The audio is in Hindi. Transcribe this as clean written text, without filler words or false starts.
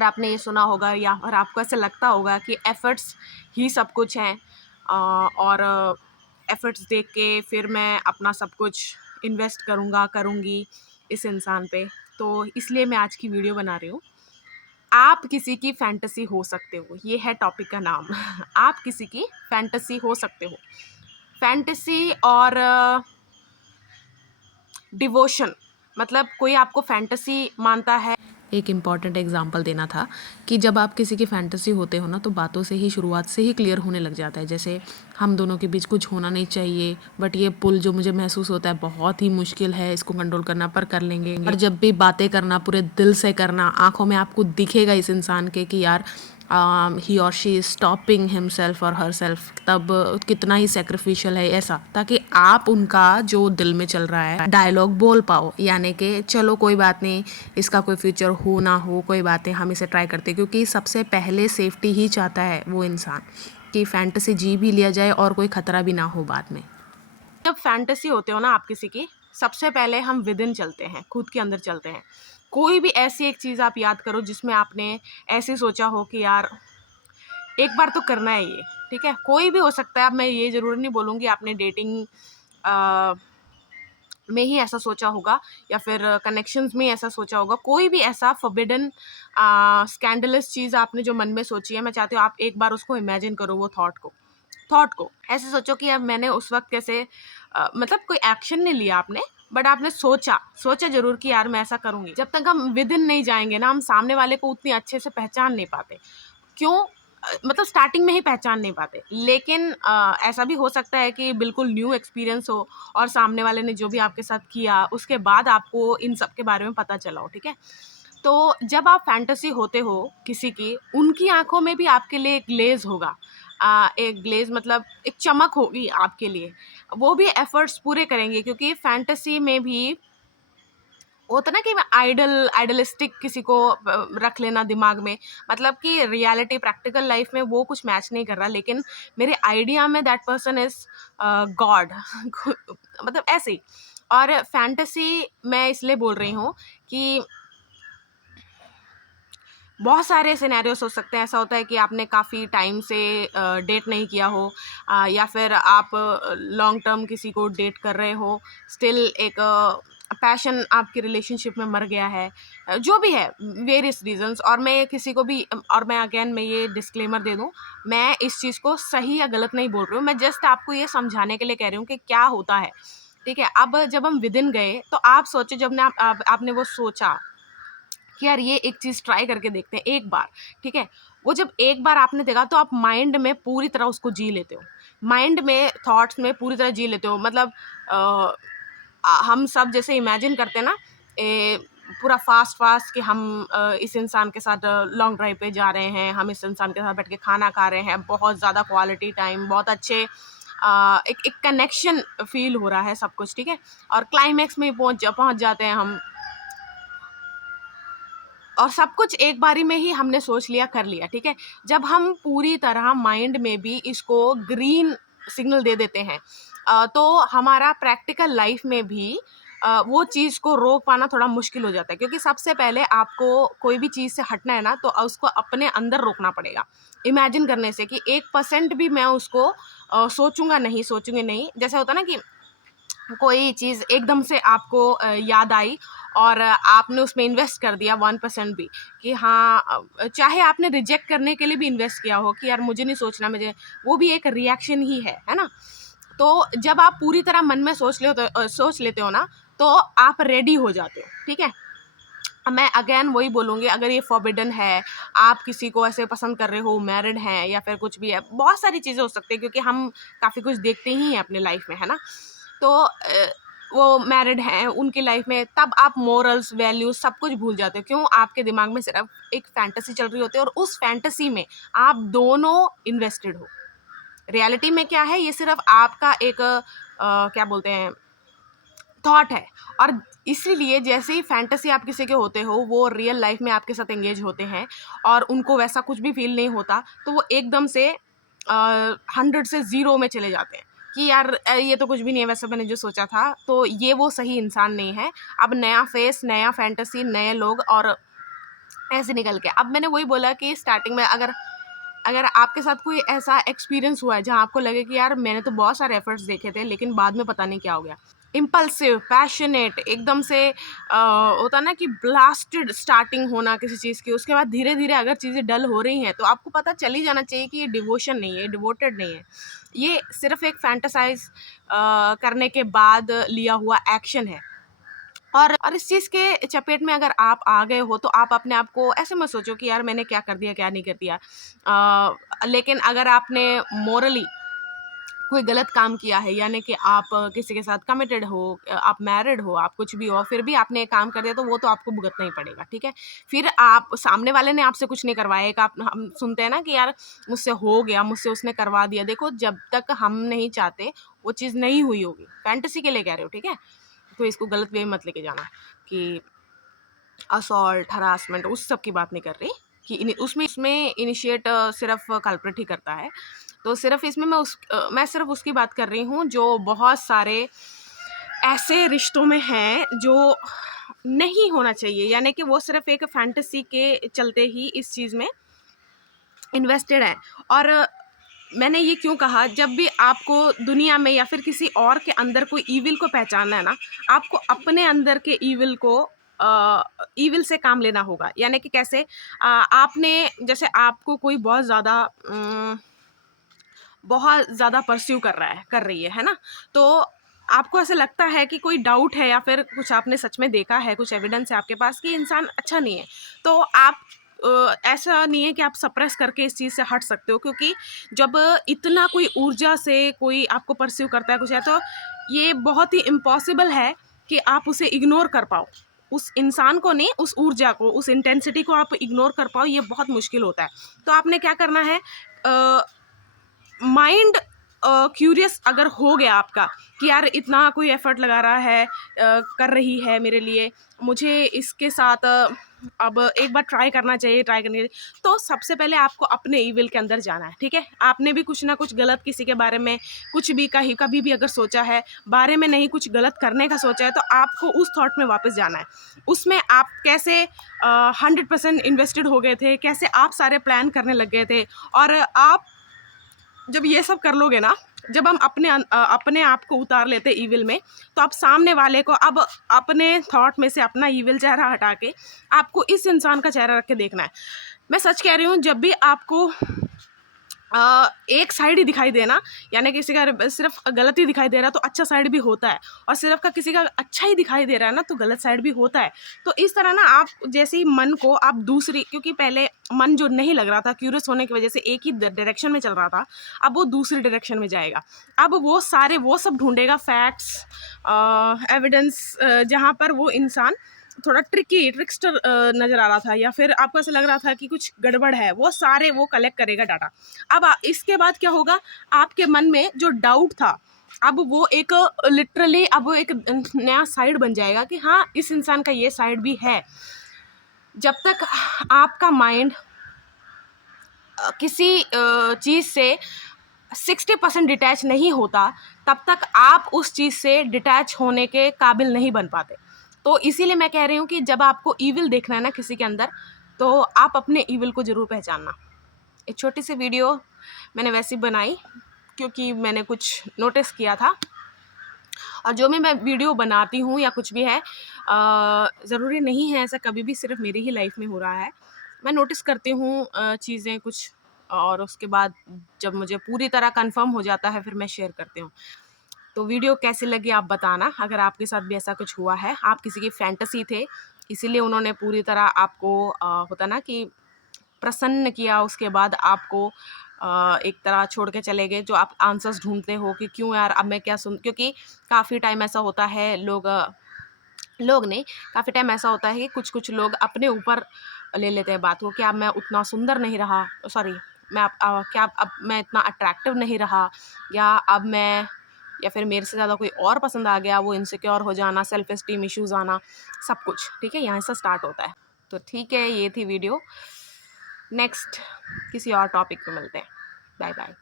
अगर आपने ये सुना होगा या फिर आपको ऐसा लगता होगा कि एफ़र्ट्स ही सब कुछ हैं, और एफ़र्ट्स देख के फिर मैं अपना सब कुछ इन्वेस्ट करूँगी इस इंसान पे, तो इसलिए मैं आज की वीडियो बना रही हूँ। आप किसी की फैंटेसी हो सकते हो, ये है टॉपिक का नाम। आप किसी की फैंटेसी हो सकते हो। फैंटेसी और डिवोशन, मतलब कोई आपको फैंटेसी मानता है। एक इम्पॉर्टेंट एग्जांपल देना था कि जब आप किसी की फैंटेसी होते हो ना, तो बातों से ही, शुरुआत से ही क्लियर होने लग जाता है। जैसे हम दोनों के बीच कुछ होना नहीं चाहिए, बट ये पुल जो मुझे महसूस होता है बहुत ही मुश्किल है इसको कंट्रोल करना, पर कर लेंगे। और जब भी बातें करना पूरे दिल से करना, आंखों में आपको दिखेगा इस इंसान के कि यार ही और शी इज स्टॉपिंग हिमसेल्फ और हर सेल्फ, तब कितना ही सेक्रीफिशियल है ऐसा, ताकि आप उनका जो दिल में चल रहा है डायलॉग बोल पाओ। यानी कि चलो कोई बात नहीं, इसका कोई फ्यूचर हो ना हो, कोई बात नहीं, हम इसे ट्राई करते, क्योंकि सबसे पहले सेफ्टी ही चाहता है वो इंसान कि फैंटेसी जी भी लिया जाए और कोई खतरा भी ना हो बाद में। जब फैंटेसी होते हो ना आप किसी की, सबसे पहले हम विद इन चलते हैं, खुद के अंदर चलते हैं। कोई भी ऐसी एक चीज़ आप याद करो जिसमें आपने ऐसे सोचा हो कि यार एक बार तो करना है ये, ठीक है? कोई भी हो सकता है, अब मैं ये ज़रूर नहीं बोलूँगी आपने डेटिंग में ही ऐसा सोचा होगा या फिर कनेक्शंस में ऐसा सोचा होगा। कोई भी ऐसा फॉरबिडन स्कैंडलस चीज़ आपने जो मन में सोची है, मैं चाहती हूँ आप एक बार उसको इमेजिन करो, वो थॉट को ऐसे सोचो कि अब मैंने उस वक्त कैसे मतलब कोई एक्शन नहीं लिया आपने, बट आपने सोचा जरूर कि यार मैं ऐसा करूँगी। जब तक हम विद इन नहीं जाएंगे ना, हम सामने वाले को उतनी अच्छे से पहचान नहीं पाते। क्यों? मतलब स्टार्टिंग में ही पहचान नहीं पाते। लेकिन ऐसा भी हो सकता है कि बिल्कुल न्यू एक्सपीरियंस हो और सामने वाले ने जो भी आपके साथ किया, उसके बाद आपको इन सब के बारे में पता चला हो, ठीक है? तो जब आप फैंटेसी होते हो किसी की, उनकी आँखों में भी आपके लिए एक ग्लेज़ होगा। एक ग्लेज़ मतलब एक चमक होगी आपके लिए। वो भी एफ़र्ट्स पूरे करेंगे, क्योंकि फैंटेसी में भी होता ना कि आइडलिस्टिक किसी को रख लेना दिमाग में, मतलब कि रियलिटी प्रैक्टिकल लाइफ में वो कुछ मैच नहीं कर रहा, लेकिन मेरे आइडिया में दैट पर्सन इज गॉड। मतलब ऐसे ही। और फैंटेसी मैं इसलिए बोल रही हूँ कि बहुत सारे सिनेरियोस हो सकते हैं। ऐसा होता है कि आपने काफ़ी टाइम से डेट नहीं किया हो, या फिर आप लॉन्ग टर्म किसी को डेट कर रहे हो, स्टिल एक पैशन आपकी रिलेशनशिप में मर गया है, जो भी है, वेरियस रीजंस। और मैं किसी को भी और मैं अगेन मैं ये डिस्क्लेमर दे दूं, मैं इस चीज़ को सही या गलत नहीं बोल रही हूँ, मैं जस्ट आपको ये समझाने के लिए कह रही हूँ कि क्या होता है, ठीक है? अब जब हम विद इन गए, तो आप सोचो, जब ने आपने वो सोचा कि यार ये एक चीज़ ट्राई करके देखते हैं एक बार, ठीक है? वो जब एक बार आपने देखा, तो आप माइंड में पूरी तरह उसको जी लेते हो। माइंड में, थॉट्स में पूरी तरह जी लेते हो। मतलब हम सब जैसे इमेजिन करते हैं ना, पूरा फ़ास्ट कि हम इस इंसान के साथ लॉन्ग ड्राइव पे जा रहे हैं, हम इस इंसान के साथ बैठ के खाना खा रहे हैं, बहुत ज़्यादा क्वालिटी टाइम, बहुत अच्छे एक एक कनेक्शन फ़ील हो रहा है, सब कुछ, ठीक है? और क्लाइमैक्स में पहुँच जाते हैं हम, और सब कुछ एक बारी में ही हमने सोच लिया, कर लिया, ठीक है? जब हम पूरी तरह माइंड में भी इसको ग्रीन सिग्नल दे देते हैं, तो हमारा प्रैक्टिकल लाइफ में भी वो चीज़ को रोक पाना थोड़ा मुश्किल हो जाता है, क्योंकि सबसे पहले आपको कोई भी चीज़ से हटना है ना, तो उसको अपने अंदर रोकना पड़ेगा। इमेजिन करने से कि 1% भी मैं उसको सोचूँगी नहीं। जैसे होता है ना कि कोई चीज़ एकदम से आपको याद आई और आपने उसमें इन्वेस्ट कर दिया 1% भी, कि हाँ, चाहे आपने रिजेक्ट करने के लिए भी इन्वेस्ट किया हो कि यार मुझे नहीं सोचना, मुझे, वो भी एक रिएक्शन ही है ना? तो जब आप पूरी तरह मन में सोच लेते हो ना, तो आप रेडी हो जाते हो, ठीक है? अब मैं अगेन वही बोलूँगी, अगर ये फॉरबिडन है, आप किसी को ऐसे पसंद कर रहे हो, मैरिड हैं या फिर कुछ भी है, बहुत सारी चीज़ें हो सकती हैं, क्योंकि हम काफ़ी कुछ देखते ही हैं अपनी लाइफ में, है ना? तो वो मैरिड हैं, उनकी लाइफ में, तब आप मोरल्स, वैल्यूज़ सब कुछ भूल जाते हो। क्यों? आपके दिमाग में सिर्फ एक फैंटेसी चल रही होती है, और उस फैंटेसी में आप दोनों इन्वेस्टेड हो। रियलिटी में क्या है, ये सिर्फ आपका एक क्या बोलते हैं, थॉट है। और इसीलिए जैसे ही फैंटेसी आप किसी के होते हो, वो रियल लाइफ में आपके साथ एंगेज होते हैं और उनको वैसा कुछ भी फील नहीं होता, तो वो एकदम से 100 से 0 में चले जाते हैं कि यार ये तो कुछ भी नहीं है वैसा मैंने जो सोचा था। तो ये वो सही इंसान नहीं है। अब नया फेस, नया फैंटेसी, नए लोग, और ऐसे निकल के। अब मैंने वही बोला कि स्टार्टिंग में अगर अगर आपके साथ कोई ऐसा एक्सपीरियंस हुआ है जहाँ आपको लगे कि यार मैंने तो बहुत सारे एफर्ट्स देखे थे लेकिन बाद में पता नहीं क्या हो गया, इम्पल्सिव, पैशनेट, एकदम से होता ना कि ब्लास्टेड स्टार्टिंग होना किसी चीज़ की, उसके बाद धीरे धीरे अगर चीज़ें डल हो रही हैं तो आपको पता चल ही जाना चाहिए कि ये डिवोशन नहीं है, डिवोटेड नहीं है, ये सिर्फ एक फैंटासाइज करने के बाद लिया हुआ एक्शन है। और इस चीज़ के चपेट में अगर आप आ गए हो तो आप अपने आप को ऐसे मत सोचो कि यार मैंने क्या कर दिया क्या नहीं कर दिया। लेकिन अगर आपने मोरली कोई गलत काम किया है, यानी कि आप किसी के साथ कमिटेड हो, आप मैरिड हो, आप कुछ भी हो, फिर भी आपने एक काम कर दिया तो वो तो आपको भुगतना ही पड़ेगा, ठीक है। फिर आप सामने वाले ने आपसे कुछ नहीं करवाया, एक आप हम सुनते हैं ना कि यार मुझसे हो गया, मुझसे उसने करवा दिया। देखो जब तक हम नहीं चाहते वो चीज़ नहीं हुई होगी, फैंटेसी के लिए कह रहे हो, ठीक है। तो इसको गलत वे में मत लेके जाना कि असॉल्ट, हरासमेंट उस सब की बात नहीं कर रही कि उसमें उसमें इनिशिएट सिर्फ कल्प्रिट ही करता है। तो सिर्फ इसमें मैं सिर्फ उसकी बात कर रही हूँ जो बहुत सारे ऐसे रिश्तों में हैं जो नहीं होना चाहिए, यानी कि वो सिर्फ एक फैंटेसी के चलते ही इस चीज़ में इन्वेस्टेड है। और मैंने ये क्यों कहा, जब भी आपको दुनिया में या फिर किसी और के अंदर कोई ईविल को पहचानना है ना, आपको अपने अंदर के ईविल को ईविल से काम लेना होगा। यानी कि कैसे, आपने जैसे आपको कोई बहुत ज़्यादा परस्यू कर रही है ना? तो आपको ऐसा लगता है कि कोई डाउट है या फिर कुछ आपने सच में देखा है, कुछ एविडेंस है आपके पास कि इंसान अच्छा नहीं है, तो आप ऐसा नहीं है कि आप सप्रेस करके इस चीज़ से हट सकते हो, क्योंकि जब इतना कोई ऊर्जा से कोई आपको परस्यू करता है कुछ है, तो ये बहुत ही इम्पॉसिबल है कि आप उसे इग्नोर कर पाओ। उस इंसान को नहीं, उस ऊर्जा को, उस इंटेंसिटी को आप इग्नोर कर पाओ, ये बहुत मुश्किल होता है। तो आपने क्या करना है, माइंड क्यूरियस अगर हो गया आपका कि यार इतना कोई एफर्ट लगा रहा है, कर रही है मेरे लिए, मुझे इसके साथ अब एक बार ट्राई करना चाहिए, ट्राई करनी चाहिए, तो सबसे पहले आपको अपने ईविल के अंदर जाना है, ठीक है। आपने भी कुछ ना कुछ गलत किसी के बारे में कुछ भी कभी भी अगर सोचा है, बारे में नहीं कुछ गलत करने का सोचा है, तो आपको उस थॉट में वापस जाना है। उसमें आप कैसे 100% इन्वेस्टेड हो गए थे, कैसे आप सारे प्लान करने लग गए थे, और आप जब ये सब कर लोगे ना, जब हम अपने आप को उतार लेते ईविल में, तो आप सामने वाले को अब अपने थॉट में से अपना ईविल चेहरा हटा के आपको इस इंसान का चेहरा रख के देखना है। मैं सच कह रही हूँ, जब भी आपको एक साइड ही दिखाई देना, यानी किसी का सिर्फ गलत ही दिखाई दे रहा है तो अच्छा साइड भी होता है, और सिर्फ का किसी का अच्छा ही दिखाई दे रहा है ना तो गलत साइड भी होता है। तो इस तरह ना आप जैसे ही मन को आप दूसरी, क्योंकि पहले मन जो नहीं लग रहा था, क्यूरियस होने की वजह से एक ही डायरेक्शन में चल रहा था, अब वो दूसरी डायरेक्शन में जाएगा। अब वो सब ढूंढेगा, फैक्ट्स, एविडेंस, जहाँ पर वो इंसान थोड़ा ट्रिक्स्टर नज़र आ रहा था, या फिर आपको ऐसा लग रहा था कि कुछ गड़बड़ है, वो सारे वो कलेक्ट करेगा डाटा। अब इसके बाद क्या होगा, आपके मन में जो डाउट था, अब वो एक लिटरली अब वो एक नया साइड बन जाएगा कि हाँ इस इंसान का ये साइड भी है। जब तक आपका माइंड किसी चीज़ से 60% डिटैच नहीं होता, तब तक आप उस चीज़ से डिटैच होने के काबिल नहीं बन पाते। तो इसीलिए मैं कह रही हूँ कि जब आपको ईविल देखना है ना किसी के अंदर, तो आप अपने ईविल को ज़रूर पहचानना। एक छोटी सी वीडियो मैंने वैसी बनाई क्योंकि मैंने कुछ नोटिस किया था, और जो भी मैं वीडियो बनाती हूँ या कुछ भी है, ज़रूरी नहीं है ऐसा कभी भी सिर्फ मेरी ही लाइफ में हो रहा है। मैं नोटिस करती हूँ चीज़ें कुछ, और उसके बाद जब मुझे पूरी तरह कंफर्म हो जाता है फिर मैं शेयर करती हूँ। तो वीडियो कैसी लगी आप बताना, अगर आपके साथ भी ऐसा कुछ हुआ है, आप किसी की फैंटेसी थे इसीलिए उन्होंने पूरी तरह आपको होता ना कि प्रसन्न किया, उसके बाद आपको एक तरह छोड़ के चले गए, जो आप आंसर्स ढूंढते हो कि क्यों यार अब मैं क्या सुन, क्योंकि काफ़ी टाइम ऐसा होता है, लोग नहीं, काफ़ी टाइम ऐसा होता है कि कुछ लोग अपने ऊपर ले लेते हैं बात को, कि अब मैं उतना सुंदर नहीं रहा, सॉरी, मैं क्या अब मैं इतना अट्रैक्टिव नहीं रहा, या फिर मेरे से ज़्यादा कोई और पसंद आ गया, वो इनसिक्योर हो जाना, सेल्फ एस्टीम इश्यूज़ आना, सब कुछ ठीक है, यहाँ से स्टार्ट होता है। तो ठीक है, ये थी वीडियो, नेक्स्ट किसी और टॉपिक पे मिलते हैं। Bye bye.